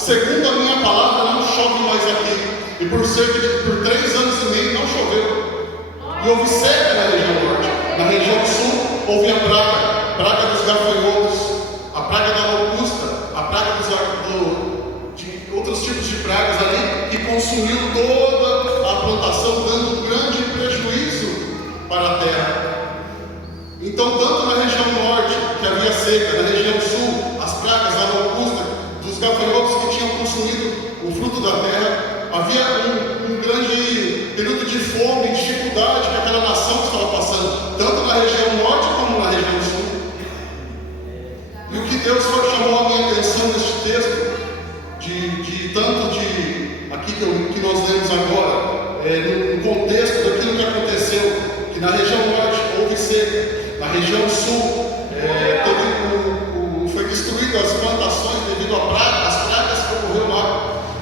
segundo a minha palavra, não chove mais aqui. E por 3 anos e meio não choveu. E houve seca na região norte. Na região sul houve a praga dos gafanhotos, a praga da locusta, a praga de outros tipos de pragas ali, que consumiu toda a plantação, dando um grande prejuízo para a terra. Então, tanto na região norte, que havia seca, na região sul, as pragas da locusta, dos gafanhotos que tinham consumido o fruto da terra, havia um grande período de fome e dificuldade que aquela nação estava passando, tanto na região norte como na região sul. E o que Deus chamou a minha atenção neste texto, aqui que nós lemos agora, no contexto daquilo que aconteceu, que na região norte houve seca, na região sul foi destruído as plantações devido às pragas que ocorreu lá.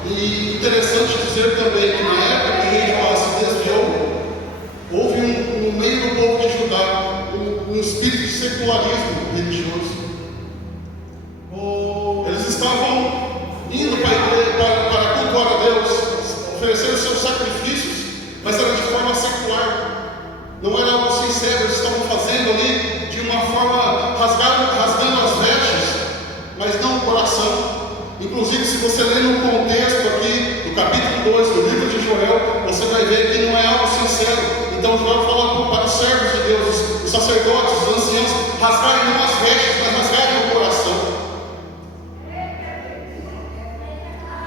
E interessante dizer também que na época que o rei Joás se desviou, houve no meio do povo de Judá um espírito de secularismo religioso. Eles estavam indo para cultuar a Deus, oferecendo seus sacrifícios, mas era de forma secular, não era algo sincero. Eles estavam fazendo ali de uma forma rasgando as vestes, mas não o coração. Inclusive, se você ler no contexto aqui do capítulo 2 do livro de Joel, você vai ver que não é algo sincero. Então Joel fala para os servos de Deus, os sacerdotes, os anciãos, rasgarem não as vestes, mas rasgarem o coração.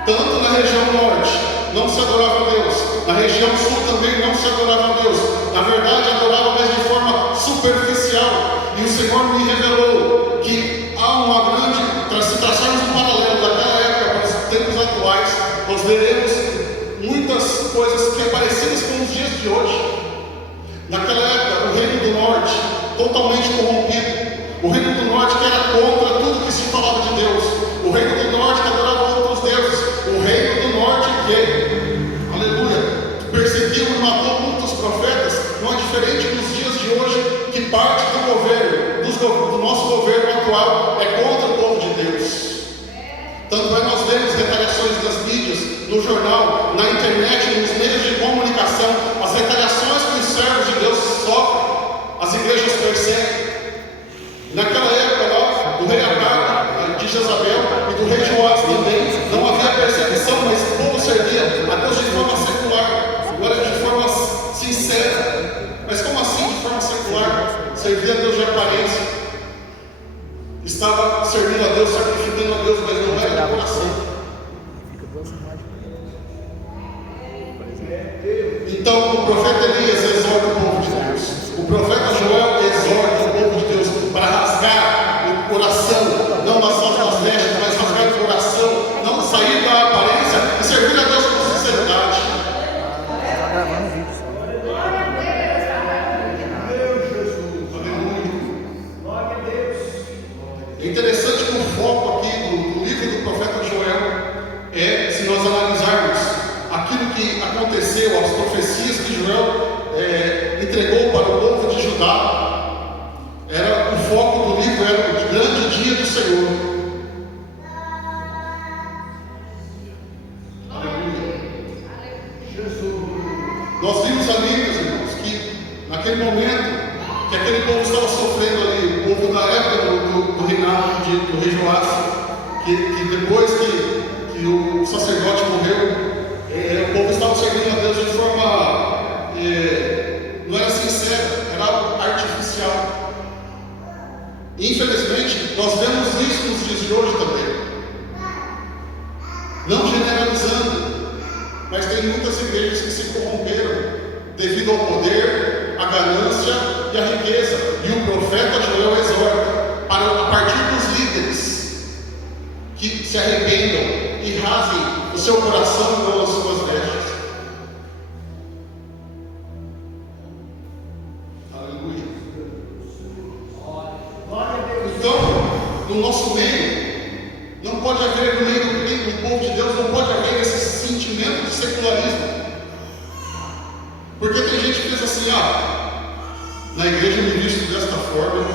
Tanto na região norte não se adorava a Deus, na região sul também não se adorava a Deus. Na verdade, adorava, mas de forma superficial. E o Senhor me revelou que há uma grande, se traçarmos um paralelo daquela época para os tempos atuais, nós veremos muitas coisas que são parecidas com os dias de hoje. Naquela época, o reino do norte, totalmente corrompido, o reino do norte que era contra tudo que se falava de Deus, o reino do norte que adorava outros deuses, o reino do norte que, aleluia, perseguiu e matou muitos profetas. Não é diferente nos dias de hoje, que parte do governo, do nosso governo atual, é contra o povo de Deus. Tanto é nós vemos retaliações nas mídias, no jornal, na internet, nos meios de comunicação, as retaliações que os servos de Deus sofrem, as igrejas perseguem. Naquela época lá, do rei Acabe, de Jezabel e do rei Joás também, não havia perseguição, mas o povo servia a Deus de forma secular, agora de forma sincera. Mas como assim de forma secular? Servia a Deus de aparência, estava servindo a Deus, sacrificando a Deus, mas não era do coração. Então o profeta Elias exorta o povo de Deus, o profeta Joel exorta o povo de Deus para rasgar o coração, não nas vestes, mas rasgar o coração, não sair da aparência e servir a Deus com sinceridade. É interessante que o foco aqui do livro do profeta Joel se nós analisarmos aquilo que aconteceu, as profecias que Joel entregou para o povo de Judá, o foco do livro era o grande dia do Senhor. Aleluia. Nós vimos ali, meus irmãos, que naquele momento que aquele povo estava sofrendo ali, o povo da época do reinado do rei Joás, que depois que o sacerdote morreu, o povo estava servindo a Deus de forma não era sincera, era algo artificial. Infelizmente, nós vemos isso nos dias de hoje também. Não generalizando, mas tem muitas igrejas que se corromperam devido ao poder, à ganância e à riqueza. E o profeta Joel exorta a partir dos líderes que se arrependam e rasguem o seu coração pelas suas vestes. Aleluia. Então, no nosso meio, não pode haver, no meio do povo de Deus, não pode haver esse sentimento de secularismo. Porque tem gente que pensa assim, na igreja eu me visto desta forma,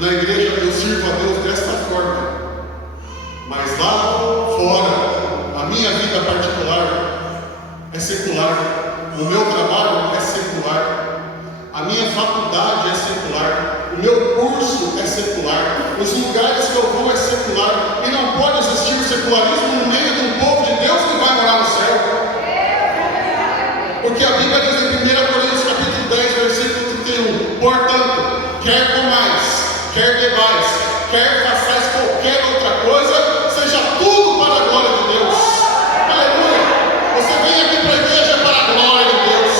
na igreja eu sirvo a Deus desta forma, mas lá fora é secular, o meu trabalho é secular, a minha faculdade é secular, o meu curso é secular, os lugares que eu vou é secular, e não pode existir o secularismo no meio de um povo de Deus que vai morar no céu. Porque a Bíblia diz em 1 Coríntios capítulo 10, versículo 31, portanto, quer comais, quer bebais, quer façais qualquer outra coisa, seja tudo para a glória de Deus. Aleluia! Você vem aqui para a igreja para a glória de Deus.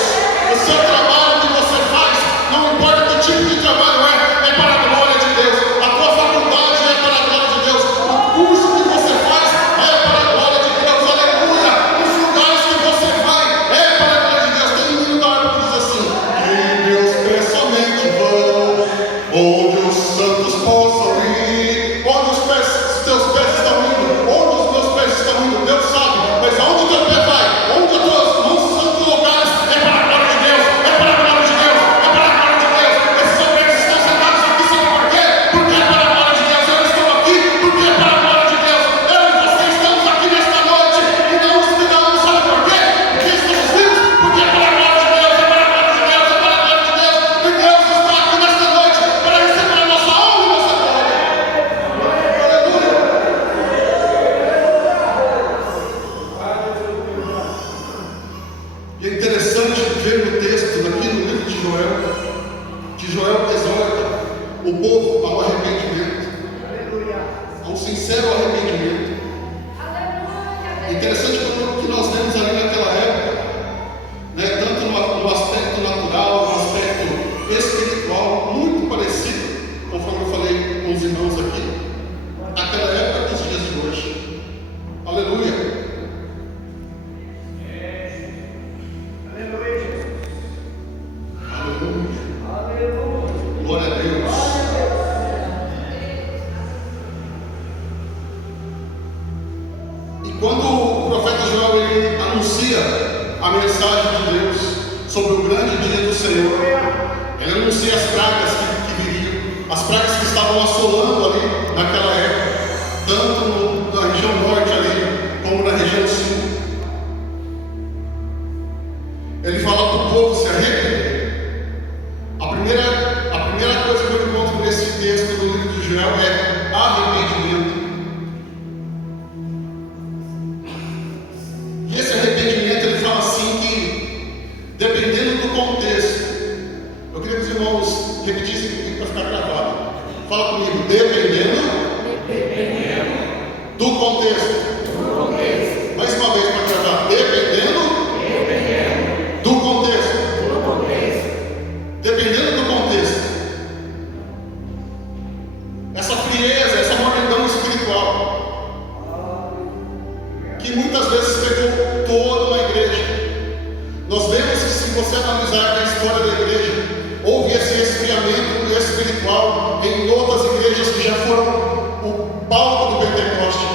O seu trabalho que você faz, não importa que tipo de trabalho é para a glória de Deus. A tua faculdade é para a glória de Deus. O curso que você faz é para a glória de Deus. Aleluia! Os lugares que você vai é para a glória de Deus. Tem um menino da hora que diz assim: que meus pés somente vão onde os santos possam ir. Onde os teus pés estão indo, onde os meus pés estão indo, Deus sabe, mas aonde o teu pé vai, onde as tuas mãos estão colocadas, é para a glória de Deus, é para a glória de Deus, é para a glória de Deus. Esses obreiros estão sentados aqui, sabe por quê? Porque é para a glória de Deus. Eu estou aqui porque é para a glória de Deus. Eu e você estamos aqui nesta noite e não esperamos, sabe por quê? Porque estamos vivos, porque é para a glória de Deus, é para a glória de Deus, é para a glória de Deus. E Deus está aqui nesta noite para receber a nossa honra e nossa glória. E é interessante ver no texto, aqui no livro de Joel, que Joel exorta o povo ao arrependimento, ao sincero arrependimento. É interessante que nós vemos ali naquela época, né, tanto no aspecto natural, no aspecto espiritual, muito parecido, conforme eu falei com os irmãos aqui, naquela época dos dias de hoje. Aleluia! Glória a Deus. E quando o profeta Joel ele anuncia a mensagem de Deus sobre o grande dia do Senhor, ele anuncia as pragas que viriam, as pragas que estavam assolando ali naquela época, tanto na região norte ali, como na região sul. Ele fala para o povo se arrepender. A primeira coisa que eu encontro nesse texto do livro de Joel é arrependimento. E esse arrependimento ele fala assim que, dependendo do contexto, eu queria que os irmãos repetissem comigo para ficar gravado. Fala comigo, dependendo do contexto. Mais uma vez para gravar, dependendo do contexto. Dependendo do contexto. Essa frieza, essa mornidão espiritual, que muitas vezes pegou toda uma igreja. Nós vemos que, se você analisar a história da igreja, houve esse esfriamento espiritual em outras igrejas que já foram o palco do Pentecoste.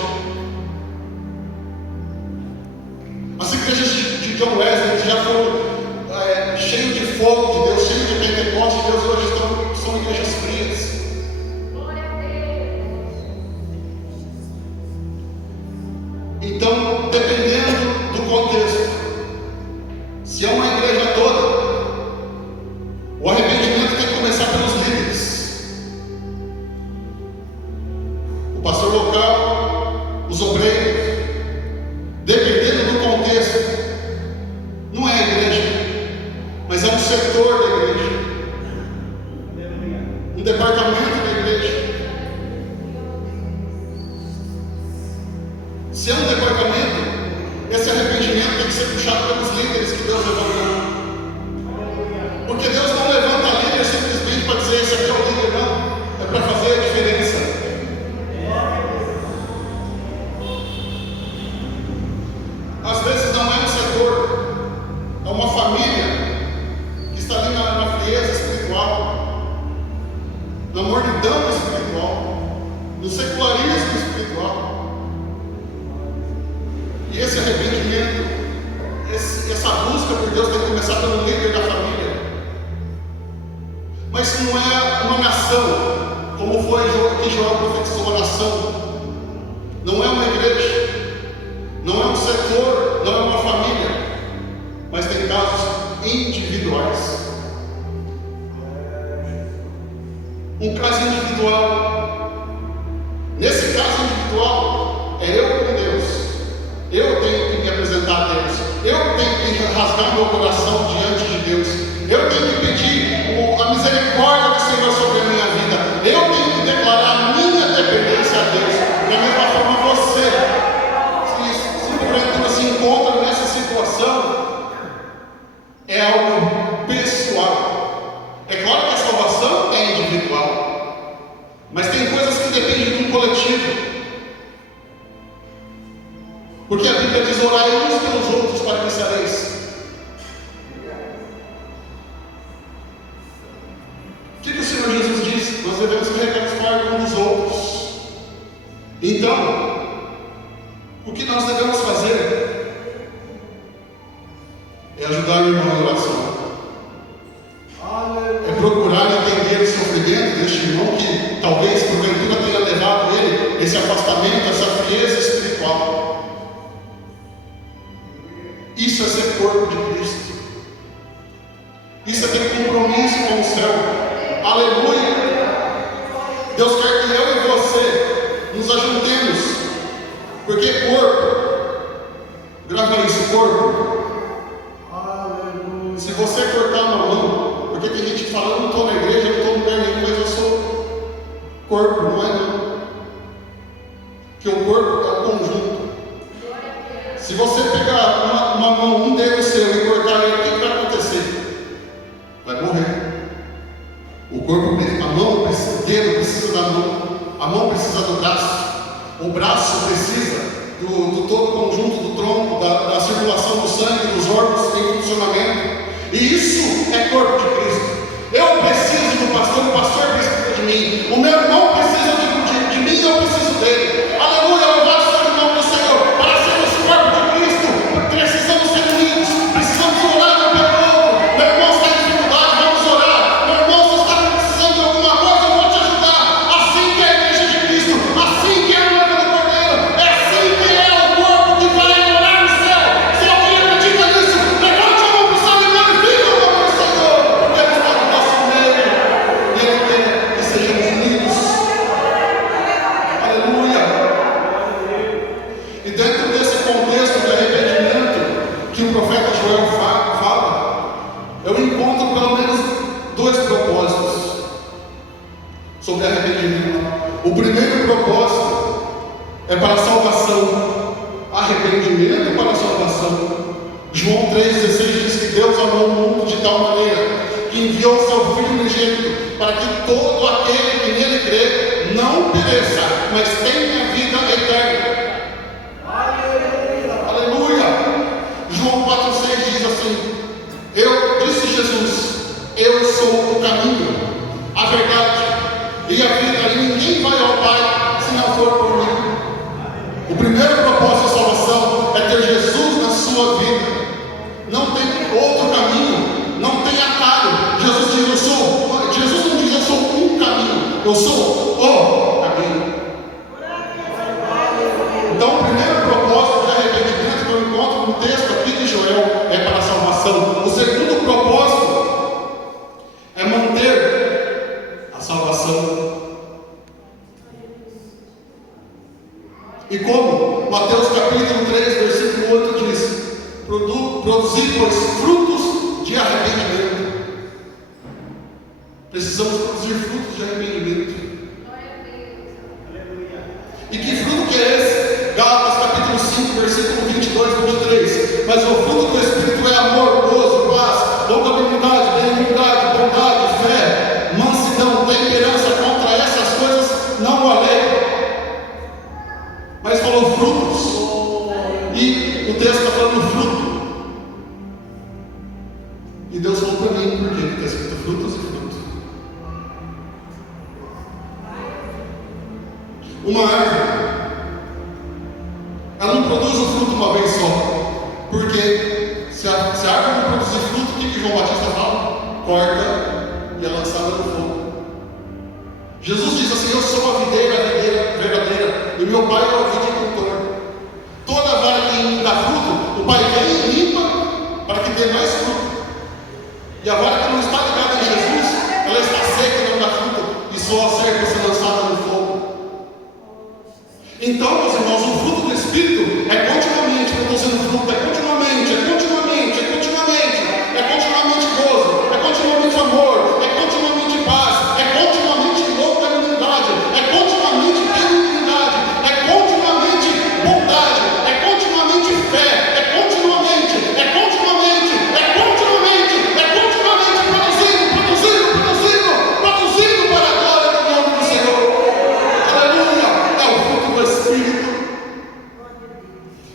As igrejas de John Wesley que já foram cheios de fogo de Deus, cheios de Pentecoste de Deus, hoje são igrejas frias. Então, dependendo do contexto, se é uma igreja toda, o arrependimento tem que começar pelos líderes, o pastor local, os obreiros. Dependendo do contexto, não é a igreja, mas é um setor da igreja, um departamento da igreja. Se é um departamento, esse arrependimento tem que ser puxado pelos líderes que Deus levantou. Porque Deus não levanta líder simplesmente para dizer esse aqui é o líder, não. É para fazer a diferença. Às vezes não é um setor, é uma família que está ali na frieza espiritual, na mornidão espiritual, no secularismo espiritual. E esse arrependimento, essa busca por Deus tem que começar pelo líder da família. Mas não é uma nação, como foi que Joel profetizou uma nação. Não é uma igreja, não é um setor, não é uma família. rasgar meu coração diante de Deus. Eu tenho que pedir a misericórdia do Senhor sobre a minha vida. Eu tenho que declarar a minha dependência a Deus. Da mesma forma você, se porventura se encontra nessa situação, é algo pessoal. É claro que a salvação é individual, mas tem coisas que dependem do coletivo. Porque a Bíblia diz: orai uns pelos outros para que sareis. O que o Senhor Jesus diz? Nós devemos carregar os fardos uns dos outros. Então, o que nós devemos fazer é ajudar o irmão em oração. É procurar entender o sofrimento deste irmão que talvez porventura tenha levado ele esse afastamento, essa frieza espiritual. Isso é ser corpo de Cristo. Isso é ter compromisso com o céu. Aleluia! Deus quer que eu e você nos ajuntemos, porque corpo, grava isso, corpo. Aleluia. Se você cortar uma mão, porque tem gente que fala: eu não estou na igreja, eu não estou no lugar nenhum, mas eu sou corpo, não é não? Porque o corpo é o conjunto. Se você pegar uma mão, um dedo seu e cortar ele, o que vai acontecer? Vai morrer. O corpo, a mão, o dedo precisa da mão, a mão precisa do braço, o braço precisa do todo o conjunto do tronco, da circulação do sangue, dos órgãos em funcionamento. E isso é corpo de Cristo. Eu preciso do pastor, o pastor precisa de mim, o meu irmão precisa de mim e eu preciso dele. Aleluia, louvado seja o nome do Senhor. Para sermos corpo de Cristo, precisamos ser unidos, precisamos orar um pelo outro. Meu irmão está em dificuldade, vamos orar. Meu irmão, se está precisando de alguma coisa, eu vou te ajudar. Assim que é a igreja de Cristo, assim que é a noiva do Cordeiro, é assim que é o corpo que vai morar no céu. Se alguém acredita nisso, levante a mão para o céu e glorifique o nome do Senhor, porque Ele está no nosso meio e Ele quer que sejamos unidos. Aleluia! E dentro desse contexto de arrependimento que o profeta Joel fala, eu encontro pelo menos dois propósitos sobre arrependimento. O primeiro propósito é para a salvação, arrependimento para a salvação. João 3,16 diz que Deus amou o mundo de tal maneira que enviou o seu Filho unigênito para que todo aquele que nele crê não pereça, mas tenha vida eterna. Aleluia! João 4,6 diz assim: disse Jesus, eu sou o caminho, a verdade e a vida, e ninguém vai ao Pai se não for por mim. O primeiro propósito da salvação é ter Jesus na sua vida. Não tem outro caminho, não tem atalho. Jesus não diz: eu sou um caminho, eu sou o caminho. Então, o primeiro propósito de arrependimento que eu encontro no texto aqui de Joel é para a salvação. O segundo propósito é manter a salvação. E como Mateus capítulo 3, versículo 8 diz: produzir, pois, frutos de arrependimento. Precisamos produzir frutos de arrependimento. E que fruto que é esse? Gálatas capítulo 5, versículo 22 e 23. Mas o fruto do Espírito é amor, gozo, paz, longanimidade, benignidade, bondade, fé, mansidão, temperança. Contra essas coisas não há lei. Mas falou frutos. E o texto está falando fruto. E Deus falou para mim, porque está escrito frutos e frutos. Uma árvore, ela não produz o fruto uma vez só, porque se a árvore não produzir fruto, o que João Batista fala? Corta e é lançada no fogo. Jesus diz assim: eu sou a videira verdadeira, e meu Pai é o viticultor. Toda vara que em mim dá fruto, o Pai vem e limpa para que dê mais fruto. E a vara que não está ligada em Jesus, ela está seca e não dá fruto, e só serve para ser lançada no fogo. Então, meus irmãos, o fruto do Espírito é continuamente produzindo fruto, é continuamente.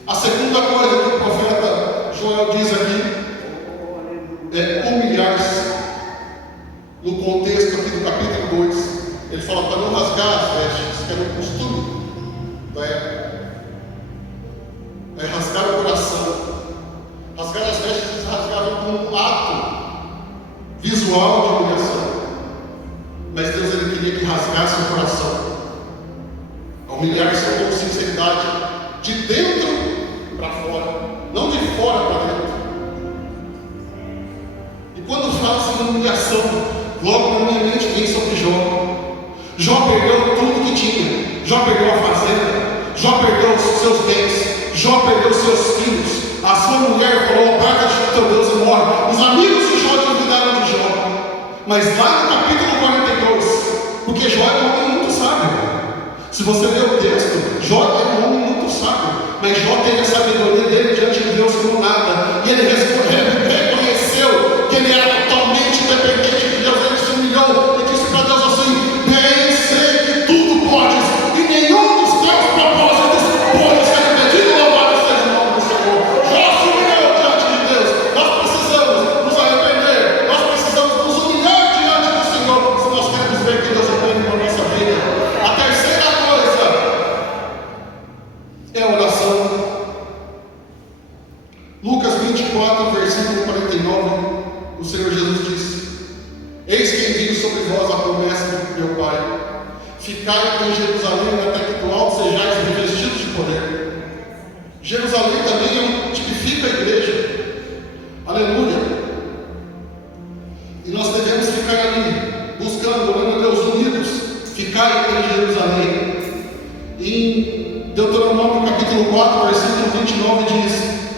A segunda coisa que o profeta Joel diz aqui é humilhar-se. No contexto aqui do capítulo 2, ele fala para não rasgar as vestes, que era um costume da época. É rasgar o coração. Rasgar as vestes, eles rasgavam como um ato visual de humilhação. Mas Deus, ele queria que rasgasse o coração. Humilhar-se com sinceridade, de dentro para fora, não de fora para dentro. E quando fazem humilhação, logo na minha mente vem sobre Jó. Jó perdeu tudo que tinha. Jó perdeu a fazenda. Jó perdeu os seus bens. Jó perdeu os seus filhos. A sua mulher falou: aparta-te do teu Deus e morre. Os amigos de Jó duvidaram de Jó. Mas lá no capítulo 42, porque Jó era um homem muito sábio. Se você ler o texto, Jó era um homem muito sábio. Mas Jó teve a sabedoria dele diante de Deus como nada. E ele reconheceu que ele era totalmente dependente de Deus. Ele se humilhou e disse para Deus assim: bem sei que tudo podes, e nenhum dos teus propósitos pode ser impedido. Louvado seja o nome do Senhor. Jó se humilhou diante de Deus. Nós precisamos nos arrepender. Nós precisamos nos humilhar diante do Senhor, se nós queremos ver que Deus opera na nossa vida. A terceira coisa é a oração. Lucas 24, versículo 49, o Senhor Jesus disse: eis que envio sobre vós a promessa do meu Pai. Ficai em Jerusalém até que do alto sejais revestidos de poder. Jerusalém também tipifica a igreja. Aleluia. E nós devemos ficar ali, buscando, orando a Deus, unidos. Ficai em Jerusalém. Em Deuteronômio capítulo 4, versículo 29 diz: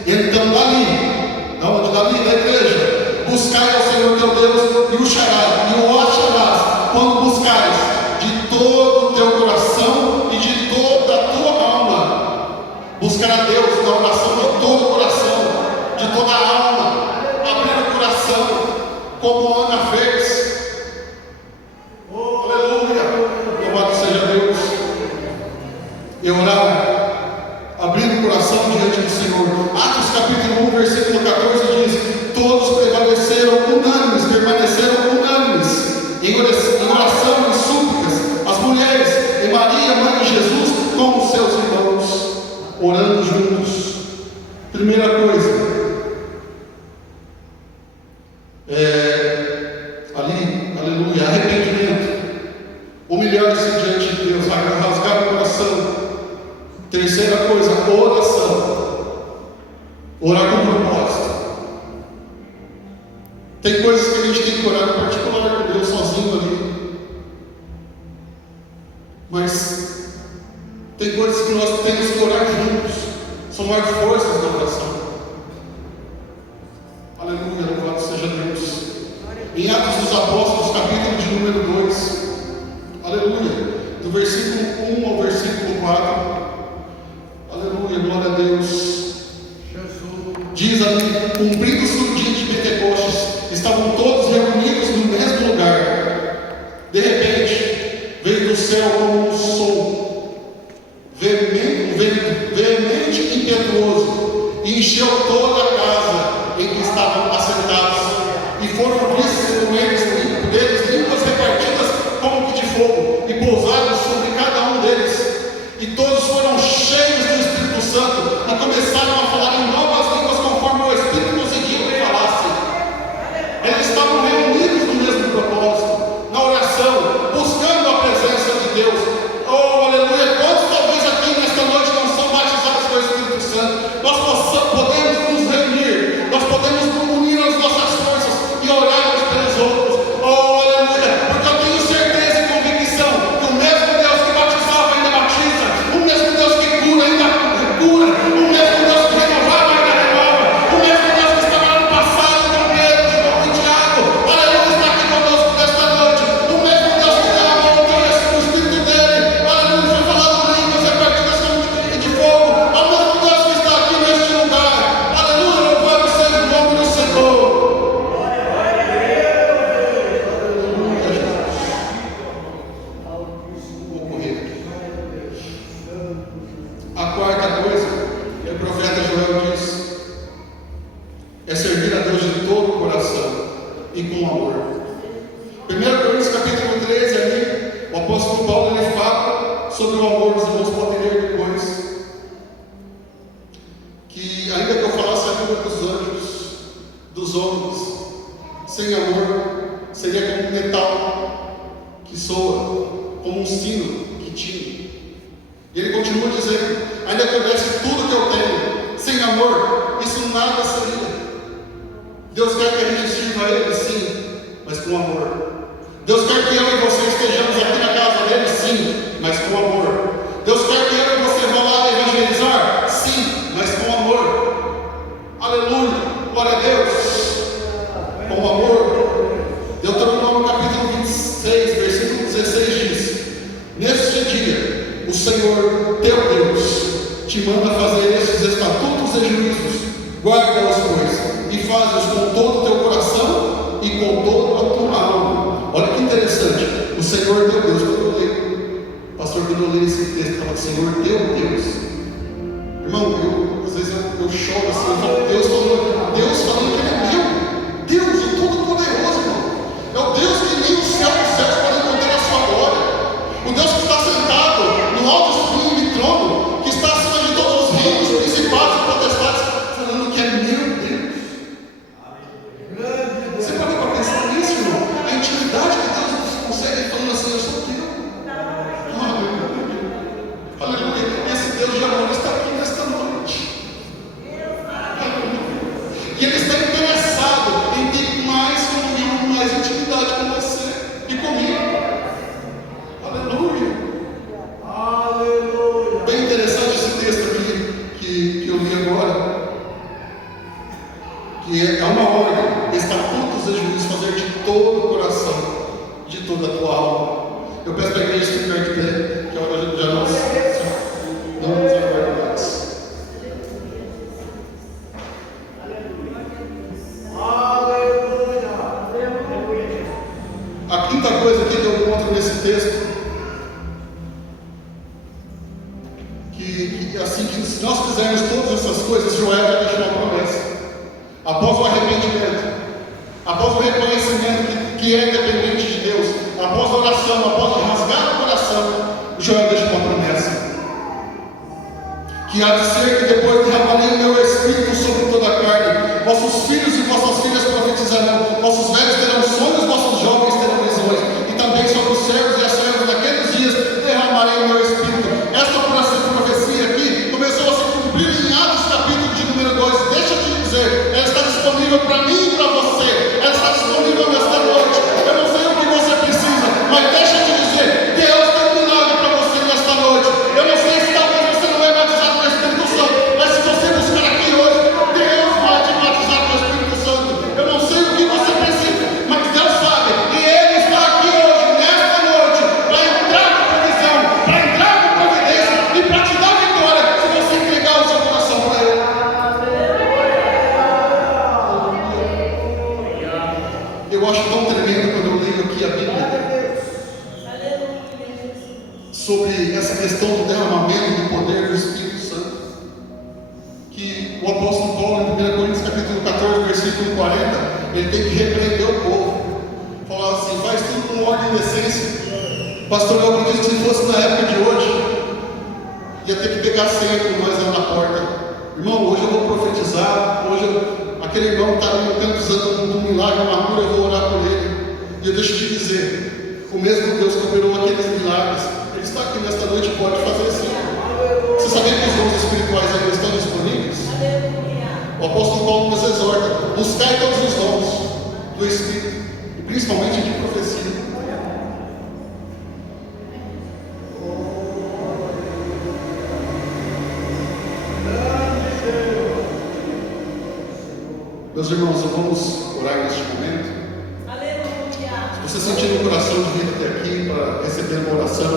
então dali, dali da igreja, buscai ao Senhor teu Deus e o acharás, quando buscares de todo o teu coração e de toda a tua alma. Buscar a Deus na oração de todo o coração, de toda a alma, abrir o coração, como Ana fez. Oh, aleluia! Louvado seja Deus. E orar, abrir o coração diante do Senhor. Atos capítulo 1, versículo 14 diz: todos prevaleceram unânimes, permaneceram unânimes em oração e súplicas, as mulheres e Maria, mãe de Jesus, com os seus irmãos, orando juntos. Primeira coisa, aleluia, arrependimento, humilhar-se diante de Deus, rasgar o coração. Terceira coisa, oração. Orar com propósito. Tem coisas que a gente tem que orar no particular com Deus sozinho ali. Mas tem coisas que nós temos que orar juntos. Somar forças na oração. Aleluia, louvado seja Deus. Em Atos dos Apóstolos, capítulo de número 2. Aleluia. Do versículo 1 ao versículo 4. Aleluia, glória a Deus. Diz ali: cumprido-se o dia de Pentecostes, estavam todos reunidos no mesmo lugar. De repente, veio do céu como um som veemente e impetuoso, e encheu toda a casa em que estavam assentados, e foram vistos com deles línguas repartidas como que de fogo, e pousaram sobre cada um deles. E todos foram cheios do Espírito Santo, e começaram a falar em novas línguas, conforme o Espírito conseguia que falassem. Eles estavam reunidos no mesmo propósito, na oração, buscando a presença de Deus. Oh, aleluia! Quantos talvez aqui nesta noite não são batizados com o Espírito Santo? Nós podemos nos reunir que ainda que eu falasse a língua dos anjos, dos homens, sem amor, seria como um metal que soa, como um sino que tine. E ele continua dizendo: ainda que eu desse tudo que eu tenho, sem amor, isso nada seria. Deus quer que a gente sirva a Ele, sim, mas com amor. Deus quer que eu e você estejamos aqui na casa dele, sim, mas com amor. Deus quer que eu e você vá lá evangelizar, sim, mas com amor. Aleluia, glória a Deus, com amor. Deuteronômio capítulo 26, versículo 16 diz: neste dia, o Senhor teu Deus te manda fazer estes estatutos e juízos, guarda-os, pois, e faz-os com todo o teu coração e com toda a tua alma. Olha que interessante, o Senhor teu Deus, quando eu leio, pastor, quando eu leio esse texto, fala Senhor teu Deus. Irmão, às vezes eu choro assim, eu falo, Deus falando que Ele é meu, Deus, o Todo-Poderoso, irmão. É o Deus que nem o céu dos céus podem conter a sua glória. O Deus que está sentado no alto sublime trono, que está acima de todos os reinos, principados e potestades, falando que é meu Deus. Você pode para pensar nisso, irmão? A intimidade que Deus nos concede, falando assim: eu sou teu. Aleluia. E esse Deus de amor está aqui nesta noite. E Ele está interessado em ter mais comunhão, mais intimidade com você e comigo. Aleluia. Aleluia. Bem interessante esse texto aqui que eu li agora. Que é uma ordem, estatutos e juízos, fazer de todo o coração, de toda a tua alma. Eu peço para a igreja ficar de pé, que a hora já não nos aguarda mais. A quinta coisa aqui que eu encontro nesse texto, que assim, que se nós fizermos todas essas coisas, Joel vai deixar uma promessa. Após o arrependimento, após o reconhecimento que é independente de Deus, após a oração, após rasgar o coração, Joel deixa uma promessa: que há de ser que depois derramarei o meu espírito sobre toda a carne, vossos filhos e vossas filhas profetizarão, vossos velhos terão sonhos, vossos jovens terão visões, e também sobre os servos e as servas daqueles dias derramarei o meu espírito. Esta profecia aqui começou a se cumprir em Atos capítulo de número 2. Deixa eu te dizer, ela está disponível para mim e para você, ela está disponível nesta noite. Eu não sei o que você precisa, mas deixa eu te dizer, Deus tem um milagre para você nesta noite. Eu não sei se talvez você não é batizado no Espírito Santo, mas se você buscar aqui hoje, Deus vai te batizar com o Espírito Santo. Eu não sei o que você precisa, mas Deus sabe, e Ele está aqui hoje, nesta noite, para entrar com provisão, para entrar com providência e para te dar vitória, se você entregar o seu coração para Ele. Eu acho tão tremendo quando eu leio aqui a Bíblia sobre essa questão do derramamento do poder do Espírito Santo, que o apóstolo Paulo, em 1 Coríntios capítulo 14, versículo 40, ele tem que repreender o povo, falar assim: faz tudo com ordem e decência. Pastor, eu acredito que se fosse na época de hoje, ia ter que pegar ceia com nós lá na porta. Irmão, hoje eu vou profetizar, aquele irmão que está ali no canto usando um milagre, uma cura, eu vou orar por ele. E eu deixo te dizer, o mesmo Deus que operou aqueles milagres, Ele está aqui nesta noite e pode fazer sim. Você sabia que os dons espirituais ainda estão disponíveis? O apóstolo Paulo nos exorta: buscai todos os dons do Espírito, e principalmente de profecia. Meus irmãos, vamos orar neste momento. Aleluia. Se você sentir no coração de vir até aqui para receber uma oração,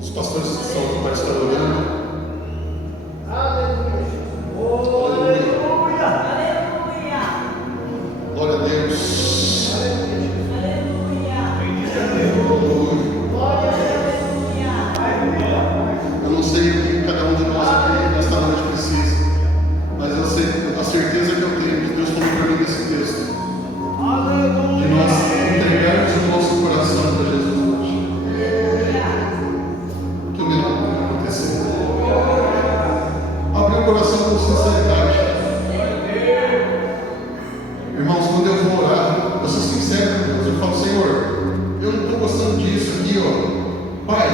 os pastores que estão aqui para estar orando. Aleluia. Aleluia. Glória a Deus. Aleluia. Eu não sei o que cada um de nós aqui nesta noite precisa, mas eu sei, a certeza que eu tenho que Deus falou para mim nesse texto, de nós entregarmos o nosso coração para Jesus hoje. Que o milagre vai acontecer. sinceridade. Irmãos, quando eu vou orar, eu sou sincero com Deus. Eu falo, Senhor, eu não estou gostando disso aqui, ó. Pai,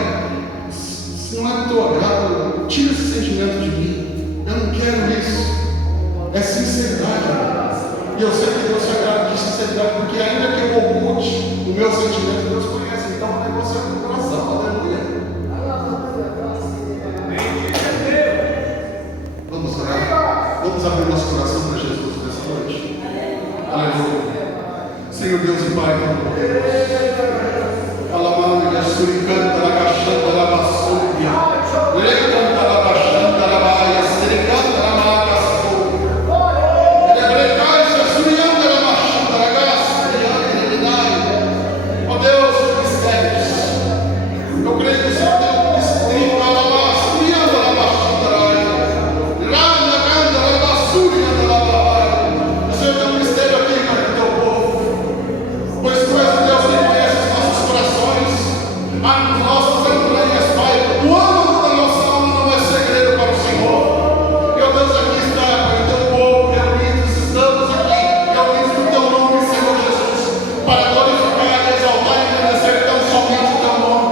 se não é que estou agrado, tira esse sentimento de mim. Eu não quero isso. É sinceridade. E eu sei que Deus se agrada de sinceridade, porque ainda que eu oculte o meu sentimento, Deus conhece. Então o negócio é do coração. Aleluia. Vamos orar. Vamos abrir nosso coração para Jesus nessa noite. Aleluia. Senhor Deus e Pai Todo-Poderoso. Alamanda, Suricanta, Lagachanda, Labassúria. Lecanta, Labachanda, Labaia, Sericanta, Lamagaçu. Elebrecaixa, Surianda, Lamachanda, Lagasta, Eliminai. Ó Deus, mistérios. Eu creio que o Senhor tem um mistério, Alabasta, Surianda, Lamachanda, Rana, Ganda, Labassúria, Labaia. O Senhor tem um mistério aqui para o teu povo. Pois tu és o Deus que conhece os nossos corações, as nossas entranhas, Pai. O âmago da nossa alma não é segredo para o Senhor. Meu Deus, aqui está, Pai, o teu povo reunidos, estamos aqui, reunidos no teu nome, Senhor Jesus, para glorificar, exaltar e engrandecer tão somente o teu nome.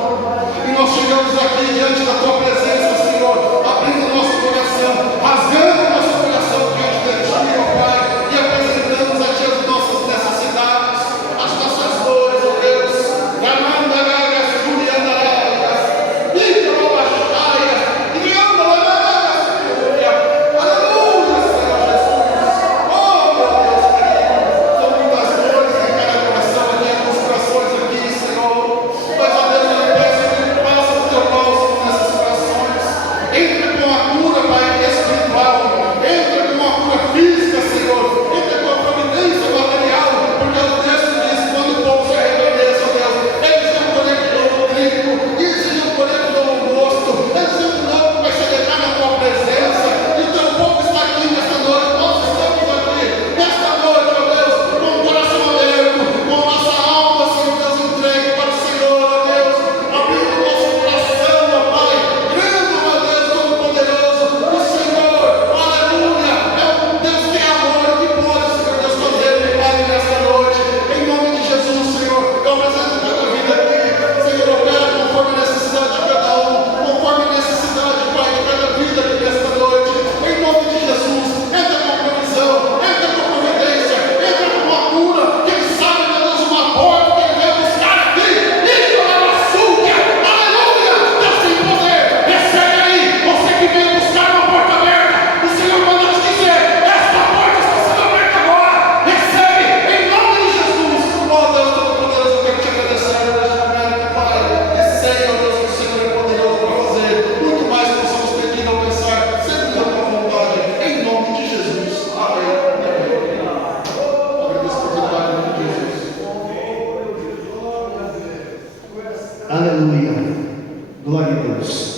E nós chegamos aqui diante da tua presença, Senhor, abrindo o nosso coração, rasgando o nosso coração diante de ti, ó Pai, e apresentamos a ti as nossas necessidades, as nossas dores, ó Deus. Aleluia. Glória a Deus.